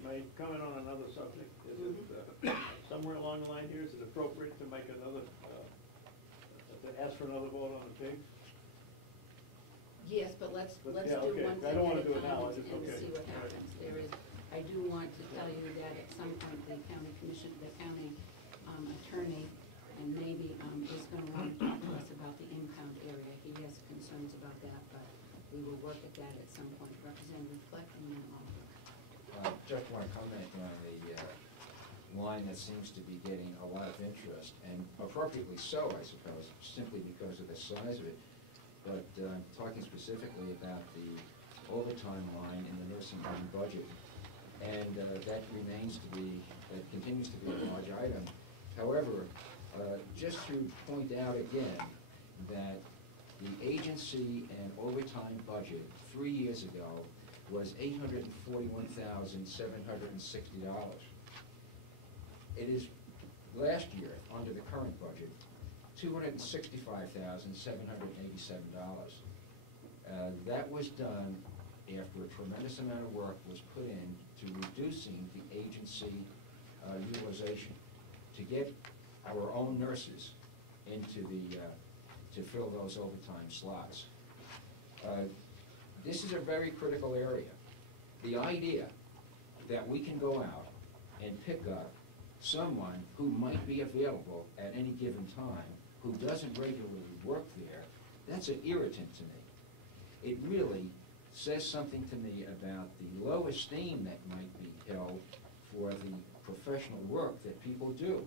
my comment on another subject is somewhere along the line here, is it appropriate to make another, to ask for another vote on the pigs? Yes, but let's yeah, do okay. one I don't thing want at to do a it now. time and Okay. see what happens. There is, I do want to tell you that at some point the county commission, the county attorney, and maybe is going to want to talk to us about the impound area. He has concerns about that, but we will work at that at some point. Representative Fleck and then Alder. Just want to comment on the line that seems to be getting a lot of interest, and appropriately so, I suppose, simply because of the size of it. But talking specifically about the overtime line in the nursing home budget, and that continues to be a large item. However, just to point out again that the agency and overtime budget 3 years ago was $841,760. It is last year, under the current budget, $265,787. That was done after a tremendous amount of work was put in to reducing the agency utilization to get our own nurses into the to fill those overtime slots. This is a very critical area. The idea that we can go out and pick up someone who might be available at any given time who doesn't regularly work there, that's an irritant to me. It really says something to me about the low esteem that might be held for the professional work that people do.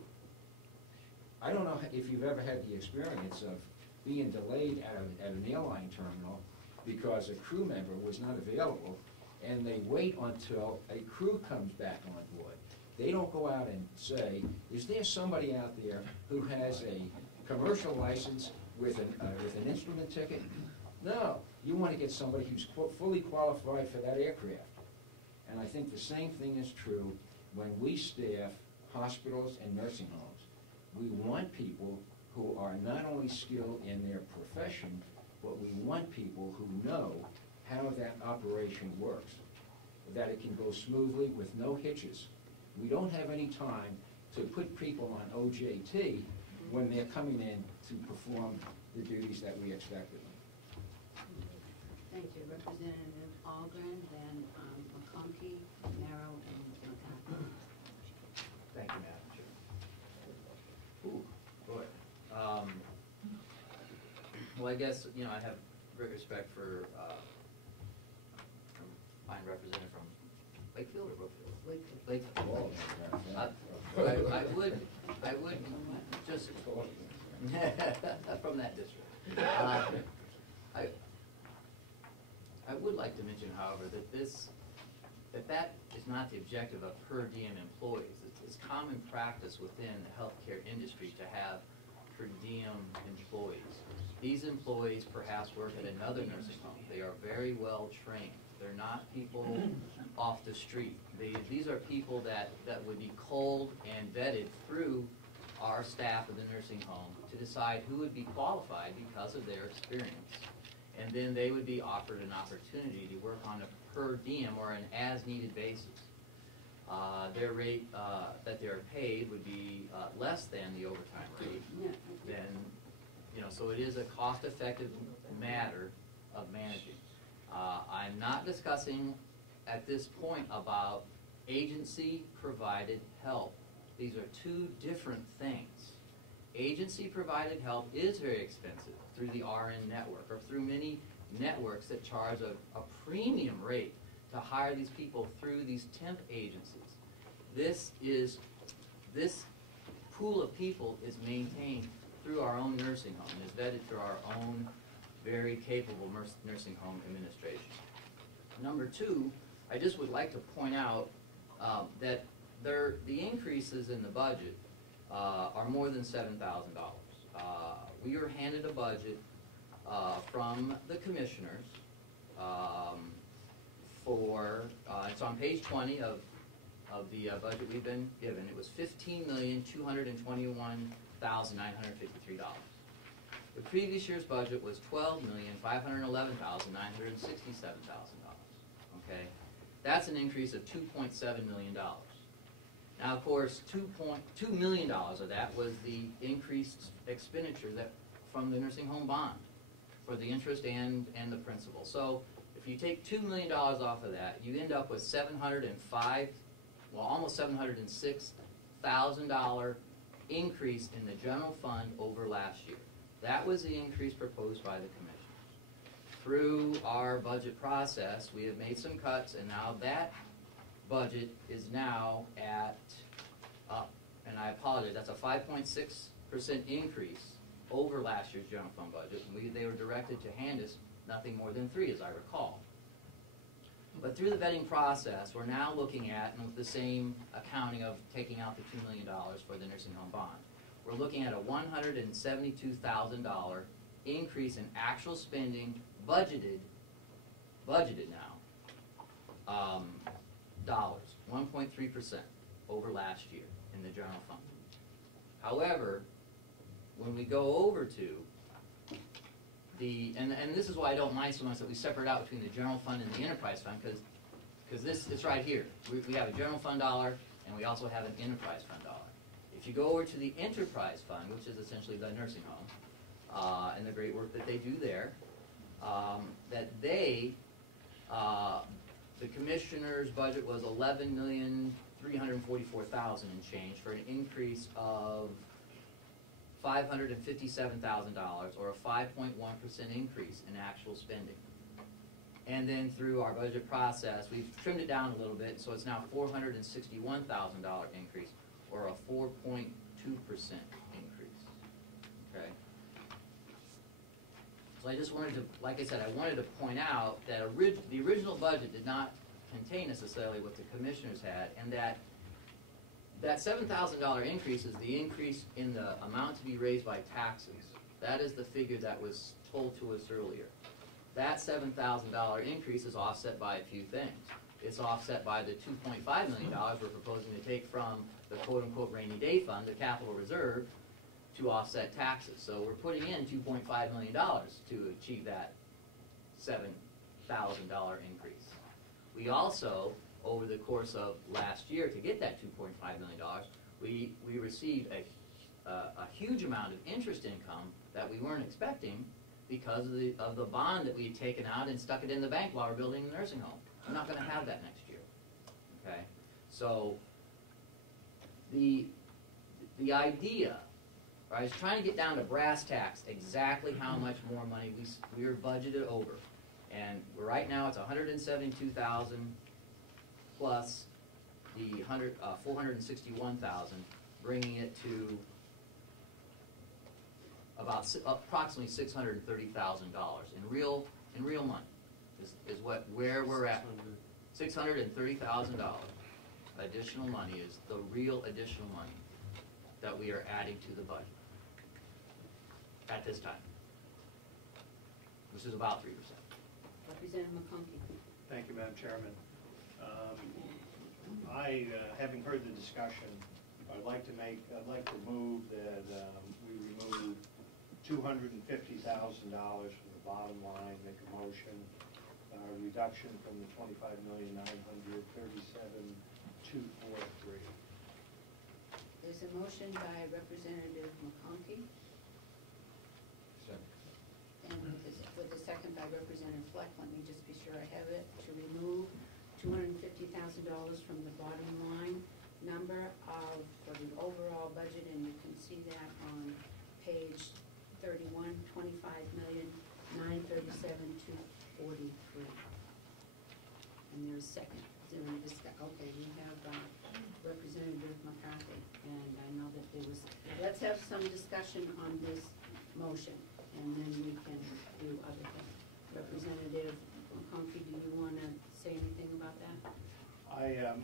I don't know if you've ever had the experience of being delayed at an airline terminal because a crew member was not available, and they wait until a crew comes back on board. They don't go out and say, is there somebody out there who has a commercial license with an instrument ticket? No, you want to get somebody who's fully qualified for that aircraft. And I think the same thing is true when we staff hospitals and nursing homes. We want people who are not only skilled in their profession, but we want people who know how that operation works, that it can go smoothly with no hitches. We don't have any time to put people on OJT when they're coming in to perform the duties that we expect of them. Thank you. Representative Algren, then McConkey, Merrill, and McConkey. Thank you, Madam Chair. Ooh, boy. Well, I guess, you know, I have great respect for fine representative from Wakefield or Brookfield? Wakefield. I would just from that district. I would like to mention, however, that that is not the objective of per diem employees. It's common practice within the healthcare industry to have per diem employees. These employees perhaps work at another nursing home. They are very well trained. They're not people off the street. These are people that would be culled and vetted through our staff of the nursing home to decide who would be qualified because of their experience. And then they would be offered an opportunity to work on a per diem or an as-needed basis. Their rate that they're paid would be less than the overtime rate. Then, you know, so it is a cost-effective matter of managing. I'm not discussing at this point about agency-provided help. These are two different things. Agency-provided help is very expensive through the RN network or through many networks that charge a premium rate to hire these people through these temp agencies. This pool of people is maintained through our own nursing home, is vetted through our own very capable nursing home administration. Number two, I just would like to point out that the increases in the budget are more than $7,000. We were handed a budget from the commissioners it's on page 20 of the budget we've been given. It was $15,221,953. The previous year's budget was $12,511,967. Okay, That's an increase of $2.7 million. Now, of course, $2.2 million of that was the increased expenditure that from the nursing home bond for the interest and the principal. So if you take $2 million off of that, you end up with almost $706,000 increase in the general fund over last year. That was the increase proposed by the commissioners. Through our budget process, we have made some cuts, and now that budget is now at, and I apologize, that's a 5.6% increase over last year's general fund budget. They were directed to hand us nothing more than 3, as I recall. But through the vetting process, we're now looking at, and with the same accounting of taking out the $2 million for the nursing home bond, we're looking at a $172,000 increase in actual spending, budgeted now, dollars, 1.3% over last year in the general fund. However, when we go over to and this is why I don't mind so much that we separate out between the general fund and the enterprise fund, because it's right here. We have a general fund dollar, and we also have an enterprise fund dollar. If you go over to the enterprise fund, which is essentially the nursing home, and the great work that they do there, the commissioner's budget was $11,344,000 and change for an increase of $557,000, or a 5.1% increase in actual spending. And then through our budget process, we've trimmed it down a little bit, so it's now $461,000 increase, or a 4.2% increase. Okay. So I just wanted to, like I said, I wanted to point out that the original budget did not contain necessarily what the commissioners had, and that $7,000 increase is the increase in the amount to be raised by taxes. That is the figure that was told to us earlier. That $7,000 increase is offset by a few things. It's offset by the $2.5 million we're proposing to take from the quote-unquote rainy day fund, the capital reserve, to offset taxes. So we're putting in $2.5 million to achieve that $7,000 increase. We also, over the course of last year, to get that $2.5 million, we received a huge amount of interest income that we weren't expecting because of the bond that we had taken out and stuck it in the bank while we're building the nursing home. We're not going to have that next year. Okay? So the idea, I was trying to get down to brass tacks exactly how much more money we are budgeted over. And right now it's $172,000 plus the $461,000, bringing it to about approximately $630,000 in real money is where we're at. $630,000 additional money is the real additional money that we are adding to the budget at this time, which is about 3%. Representative McConkey. Thank you, Madam Chairman. Having heard the discussion, I'd like to move that we remove $250,000 from the bottom line, make a motion, reduction from the $25,937,243. There's a motion by Representative McConkey, and with a second by Representative Fleck. Let me just be sure I have it. To remove $250,000 from the bottom line number for the overall budget, and you can see that on page 31, $25,937,243. And there's a second. Okay, we have Representative McCarthy, and I know that there was. Let's have some discussion on this motion, and then we can do other things. Representative McConkey, do you want to say anything about that?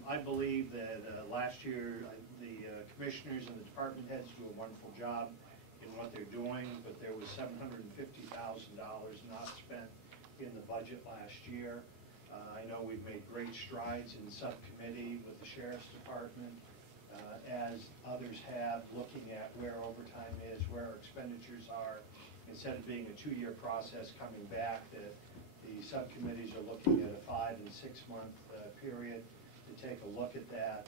I believe that last year the commissioners and the department heads do a wonderful job in what they're doing, but there was $750,000 not spent in the budget last year. I know we've made great strides in subcommittee with the Sheriff's Department, as others have, looking at where overtime is, where our expenditures are, instead of being a 2-year process coming back, that the the subcommittees are looking at a 5- and 6-month period to take a look at that,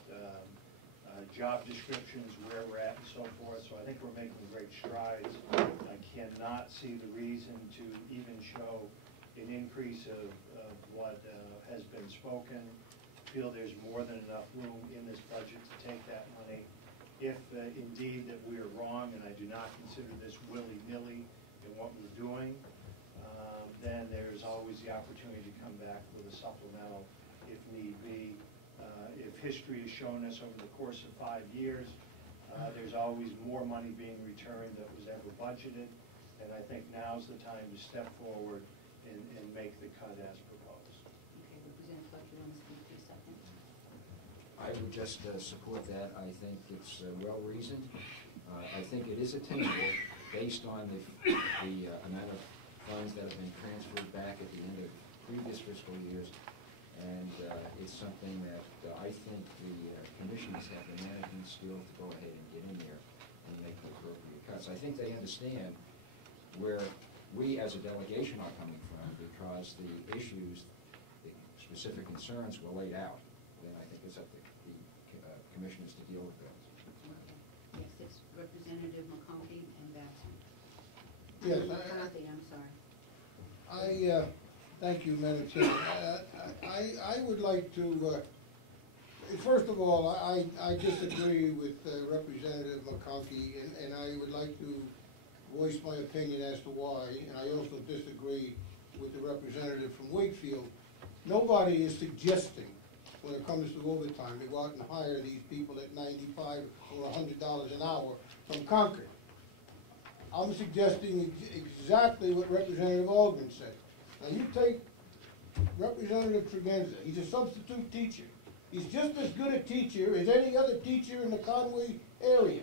job descriptions, where we're at and so forth. So I think we're making great strides. I cannot see the reason to even show an increase of what has been spoken. Feel there's more than enough room in this budget to take that money. If indeed that we are wrong, and I do not consider this willy-nilly in what we're doing, then there's always the opportunity to come back with a supplemental if need be. If history has shown us over the course of 5 years, there's always more money being returned than was ever budgeted, and I think now's the time to step forward and make the cut as proposed. Okay, Representative Clark, you want to speak for a second? I would just support that. I think it's well-reasoned. I think it is attainable based on the amount of funds that have been transferred back at the end of previous fiscal years. And it's something that I think the commissioners have the management skill to go ahead and get in there and make the appropriate cuts. I think they understand where we as a delegation are coming from, because the issues, the specific concerns were laid out. Then I think it's up to the commissioners to deal with those. Okay. Yes, it's Representative McConkey and Batson. Yes, McCarthy, I'm sorry. Thank you, Madam Chair. I would like to, first of all, I disagree with Representative McConkey, and I would like to voice my opinion as to why, and I also disagree with the representative from Wakefield. Nobody is suggesting, when it comes to overtime, to go out and hire these people at $95 or $100 an hour from Concord. I'm suggesting exactly what Representative Aldrin said. Now you take Representative Tregenza, he's a substitute teacher. He's just as good a teacher as any other teacher in the Conway area.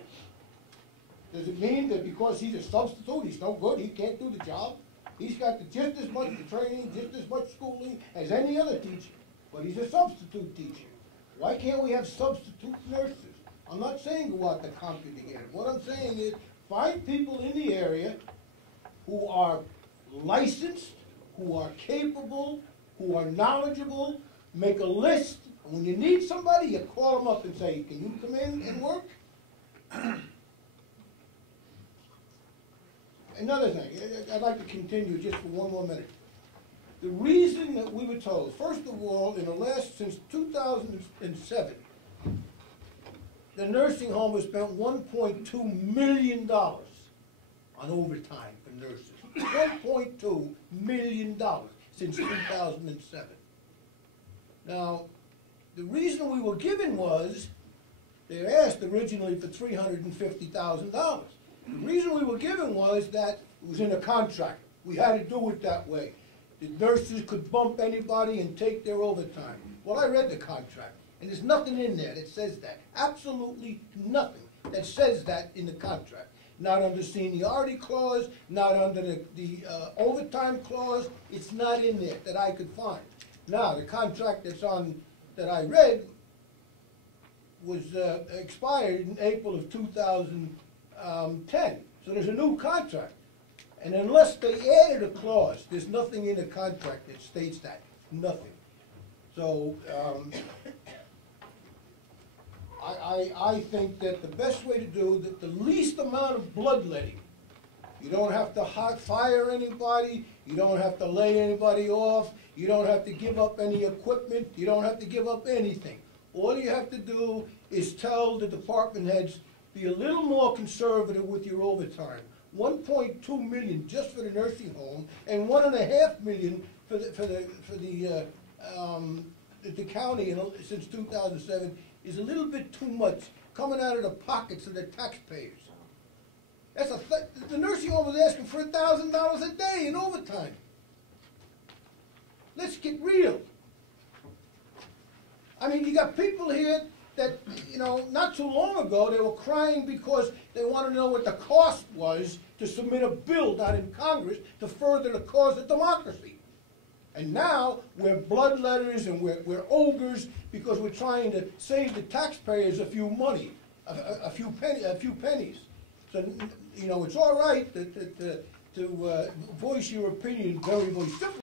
Does it mean that because he's a substitute, he's no good, he can't do the job? He's got just as much training, just as much schooling as any other teacher, but he's a substitute teacher. Why can't we have substitute nurses? I'm not saying go out to Concord to get it. What I'm saying is find people in the area who are licensed, who are capable, who are knowledgeable, make a list, and when you need somebody, you call them up and say, can you come in and work? Another thing, I'd like to continue just for one more minute. The reason that we were told, first of all, since 2007, the nursing home has spent $1.2 million on overtime for nurses. $1.2 million since 2007. Now, the reason we were given was, they asked originally for $350,000. The reason we were given was that it was in a contract. We had to do it that way. The nurses could bump anybody and take their overtime. Well, I read the contract, and there's nothing in there that says that. Absolutely nothing that says that in the contract. Not under seniority clause, not under the overtime clause. It's not in there that I could find. Now, the contract that I read was expired in April of 2010. So there's a new contract. And unless they added a clause, there's nothing in the contract that states that. Nothing. So I think that the best way to do the least amount of bloodletting. You don't have to fire anybody. You don't have to lay anybody off. You don't have to give up any equipment. You don't have to give up anything. All you have to do is tell the department heads, be a little more conservative with your overtime. $1.2 million just for the nursing home, and $1.5 million for the county since 2007 is a little bit too much coming out of the pockets of the taxpayers. The nursing home was asking for $1,000 a day in overtime. Let's get real. I mean, you got people here that, not too long ago, they were crying because they wanted to know what the cost was to submit a bill down in Congress to further the cause of democracy. And now we're bloodletters and we're ogres because we're trying to save the taxpayers a few pennies. So, it's all right to voice your opinion very, very simply.